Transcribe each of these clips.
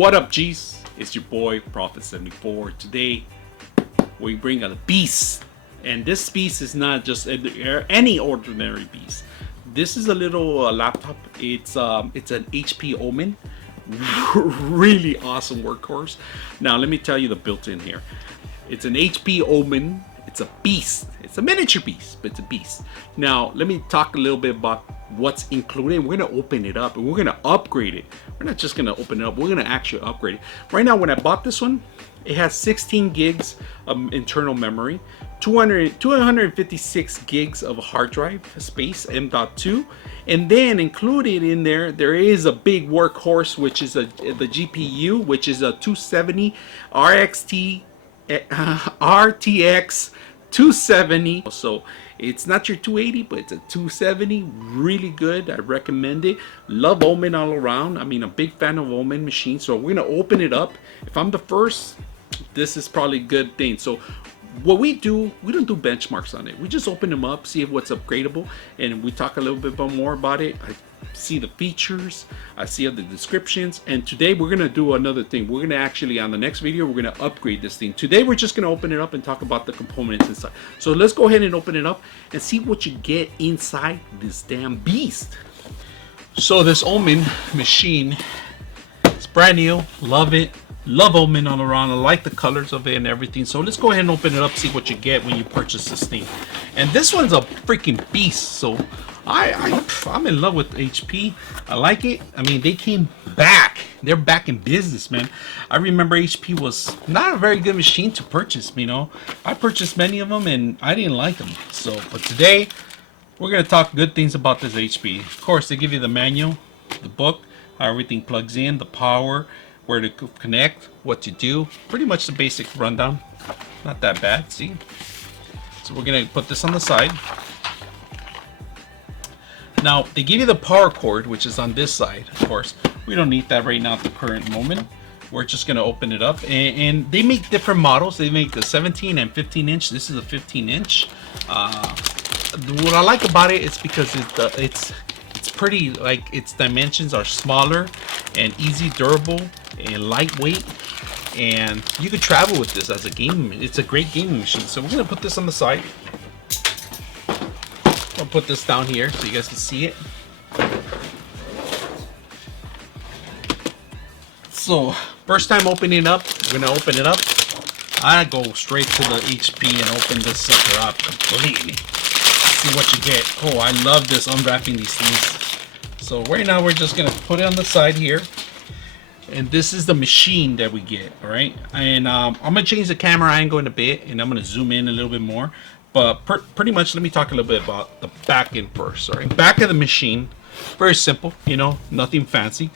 What up, G's? It's your boy Prophet74. Today we bring a beast, and this beast is not just any ordinary beast. This is a little laptop. It's an HP Omen, really awesome workhorse. Now let me tell you the built-in here. It's an HP Omen. It's a beast. It's a miniature beast, but it's a beast. Now let me talk a little bit about what's included. We're gonna open it up and we're gonna upgrade it. We're not just gonna open it up, we're gonna actually upgrade it. Right now, when I bought this one, it has 16 gigs of internal memory, 256 gigs of hard drive space, M.2, and then included in there is a big workhorse, which is the GPU, which is a 270 RTX 270. So it's not your 280, but it's a 270. Really good. I recommend it. Love Omen all around. I mean, a big fan of Omen machines. So we're gonna open it up. If I'm the first, this is probably a good thing. So what we don't do benchmarks on it. We just open them up, see what's upgradable, and we talk a little bit more about it. I see the features, I see the descriptions, and today we're gonna do another thing. We're gonna actually, on the next video, we're gonna upgrade this thing. Today we're just gonna open it up and talk about the components inside. So let's go ahead and open it up and see what you get inside this damn beast. So this Omen machine, it's brand new. Love it. Love Omen all around. I like the colors of it and everything. So let's go ahead and open it up, see what you get when you purchase this thing. And this one's a freaking beast. So I'm in love with HP. I like it. I mean, they came back. They're back in business, man. I remember HP was not a very good machine to purchase. You know, I purchased many of them and I didn't like them. So, but today we're gonna talk good things about this HP. Of course, they give you the manual, the book, how everything plugs in, the power, where to connect, what to do. Pretty much the basic rundown. Not that bad. See. So we're gonna put this on the side. Now, they give you the power cord, which is on this side, of course. We don't need that right now at the current moment. We're just going to open it up. And they make different models. They make the 17 and 15 inch. This is a 15 inch. What I like about it is because it's pretty, like, its dimensions are smaller and easy, durable, and lightweight. And you could travel with this as a game. It's a great gaming machine. So we're going to put this on the side. I'll put this down here so you guys can see it. So, first time opening it up, we're gonna open it up. I go straight to the HP and open this sucker up completely. See what you get. Oh, I love this, unwrapping these things. So right now we're just gonna put it on the side here. And this is the machine that we get, all right? And I'm gonna change the camera angle in a bit, and I'm gonna zoom in a little bit more. But pretty much, let me talk a little bit about the back end first. All right, back of the machine, very simple. You know, nothing fancy.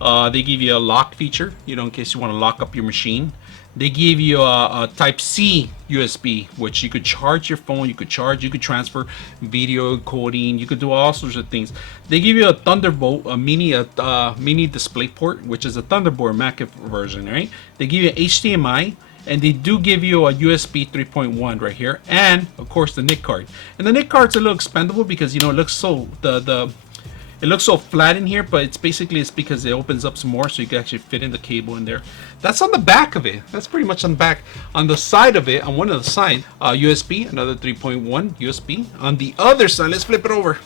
They give you a lock feature, you know, in case you want to lock up your machine. They give you a Type C USB, which you could charge your phone, you could transfer video encoding, you could do all sorts of things. They give you a Thunderbolt, a mini display port, which is a Thunderbolt Mac version, right? They give you HDMI. And they do give you a USB 3.1 right here, and of course the NIC card. And the NIC card's a little expendable because, you know, it looks so it looks so flat in here, but it's because it opens up some more, so you can actually fit in the cable in there. That's on the back of it. That's pretty much on the back. On the side of it, on one of the sides, USB, another 3.1 USB. On the other side, let's flip it over.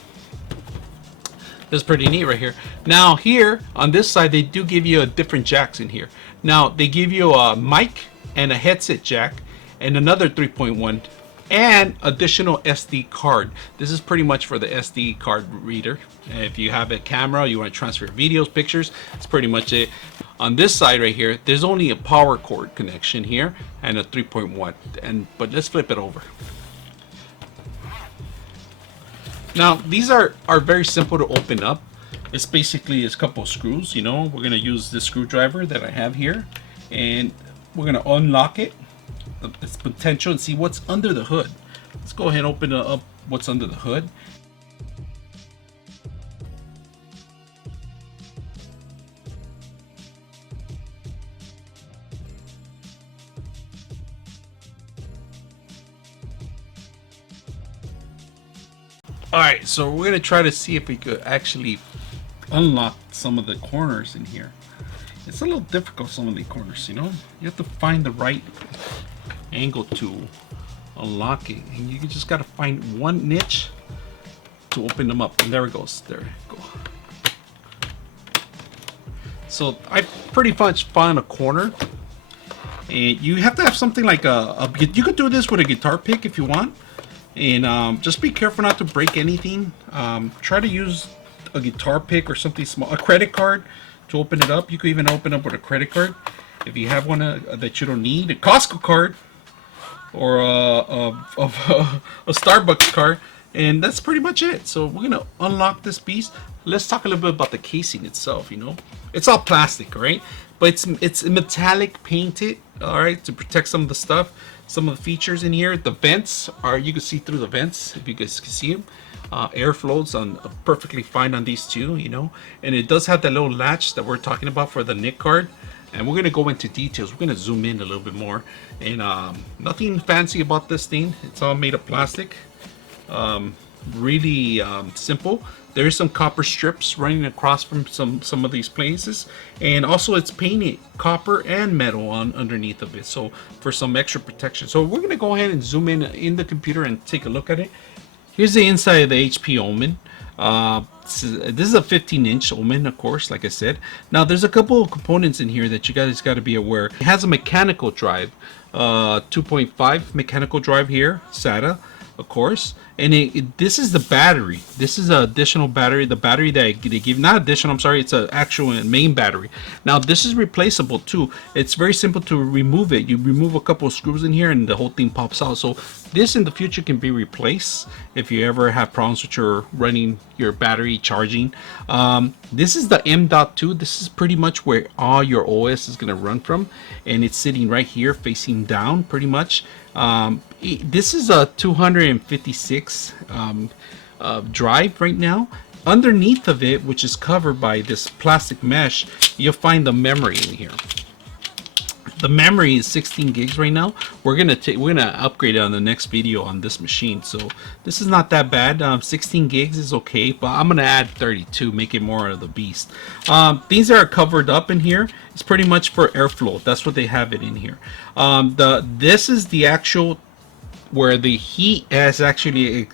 That's pretty neat right here. Now here on this side, they do give you a different jacks in here. Now they give you a mic and a headset jack and another 3.1 and additional SD card. This is pretty much for the SD card reader. If you have a camera, you want to transfer videos, pictures, it's pretty much it. On this side right here, there's only a power cord connection here and a 3.1. But let's flip it over. Now these are very simple to open up. It's basically a couple of screws. You know, we're gonna use this screwdriver that I have here, and we're gonna unlock it, its potential, and see what's under the hood. Let's go ahead and open up what's under the hood. Alright, so we're gonna try to see if we could actually unlock some of the corners in here. It's a little difficult, some of the corners, you know. You have to find the right angle to unlock it, and you just got to find one niche to open them up. And there it goes. There you go. So I pretty much found a corner, and you have to have something like you could do this with a guitar pick if you want, and just be careful not to break anything. Try to use a guitar pick or something small, a credit card to open it up. You could even open up with a credit card if you have one that you don't need, a Costco card or a Starbucks card, and that's pretty much it. So we're gonna unlock this piece. Let's talk a little bit about the casing itself. You know, it's all plastic, right? But it's metallic painted, all right, to protect some of the stuff, some of the features in here. The vents are, you can see through the vents if you guys can see them. Air flows on perfectly fine on these two, you know, and it does have that little latch that we're talking about for the NIC card. And we're gonna go into details. We're gonna zoom in a little bit more, and nothing fancy about this thing. It's all made of plastic. Really simple. There is some copper strips running across from some of these places, and also it's painted copper and metal on underneath of it, so for some extra protection. So we're gonna go ahead and zoom in the computer and take a look at it. Here's the inside of the HP Omen. This is a 15-inch Omen, of course, like I said. Now there's a couple of components in here that you guys got to be aware. It has a mechanical drive, 2.5 mechanical drive here, SATA, of course, and this is the battery. This is an additional battery, the battery that they give, not additional, I'm sorry, it's an actual main battery. Now this is replaceable too. It's very simple to remove it. You remove a couple of screws in here and the whole thing pops out. So this in the future can be replaced if you ever have problems with your running your battery charging. This is the M.2. This is pretty much where all your OS is going to run from, and it's sitting right here facing down pretty much. This is a 256 drive right now. Underneath of it, which is covered by this plastic mesh, you'll find the memory in here. The memory is 16 gigs right now. We're gonna upgrade it on the next video on this machine, so this is not that bad. 16 gigs is okay, but I'm gonna add 32, make it more of the beast. Things that are covered up in here is pretty much for airflow. That's what they have it in here. This is the actual where the heat has actually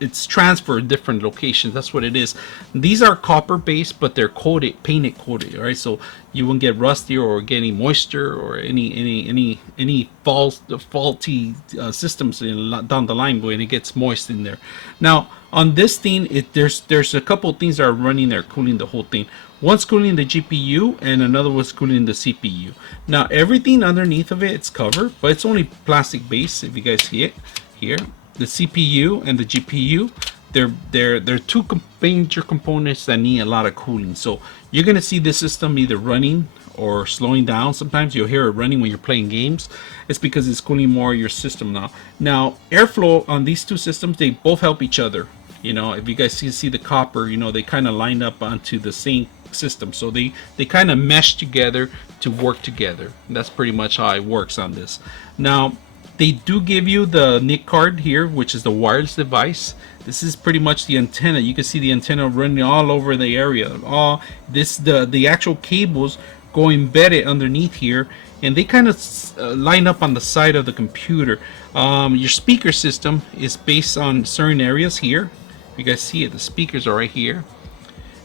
it's transferred different locations. That's what it is. These are copper based, but they're coated, painted coated, all right? So you won't get rusty or get any moisture or any faulty systems down the line when it gets moist in there. Now on this thing, there's a couple of things that are running there, cooling the whole thing. One's cooling the GPU and another was cooling the CPU. Now everything underneath of it, it's covered, but it's only plastic base. If you guys see it here, the CPU and the GPU, they're two major components that need a lot of cooling. So you're gonna see this system either running or slowing down. Sometimes you'll hear it running when you're playing games. It's because it's cooling more of your system now. Now airflow on these two systems, they both help each other. You know, if you guys see the copper, you know, they kind of line up onto the same system, so they kind of mesh together to work together. And that's pretty much how it works on this. Now they do give you the NIC card here, which is the wireless device. This is pretty much the antenna. You can see the antenna running all over the area. The actual cables go embedded underneath here, and they kind of line up on the side of the computer. Your speaker system is based on certain areas here. You guys see it, the speakers are right here,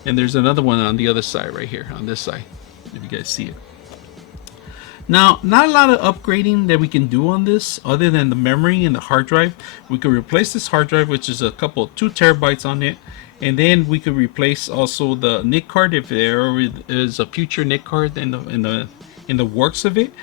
and there's another one on the other side right here on this side, if you guys see it. Now, not a lot of upgrading that we can do on this other than the memory and the hard drive. We could replace this hard drive, which is 2 terabytes on it, and then we could replace also the NIC card if there is a future NIC card in the works of it.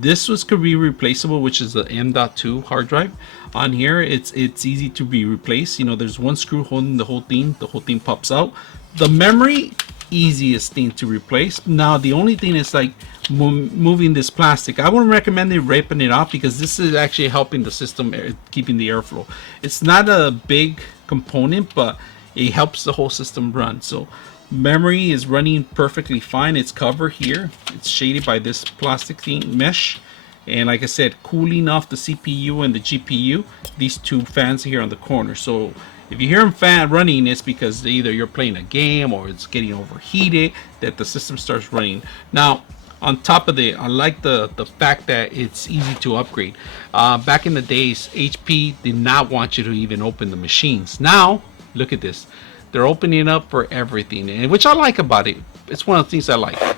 This could be replaceable, which is the M.2 hard drive. On here, it's easy to be replaced. You know, there's one screw holding the whole thing. The whole thing pops out. The memory, easiest thing to replace. Now the only thing is like moving this plastic. I wouldn't recommend ripping it off because this is actually helping the system, keeping the airflow. It's not a big component, but it helps the whole system run. So memory is running perfectly fine. It's covered here. It's shaded by this plastic thing mesh, And like I said, cooling off the CPU and the GPU, these two fans here on the corner. So if you hear them fan running, it's because either you're playing a game or it's getting overheated that the system starts running. Now, on top of it, I like the fact that it's easy to upgrade. Back in the days, HP did not want you to even open the machines. Now, look at this. They're opening up for everything, and which I like about it. It's one of the things I like.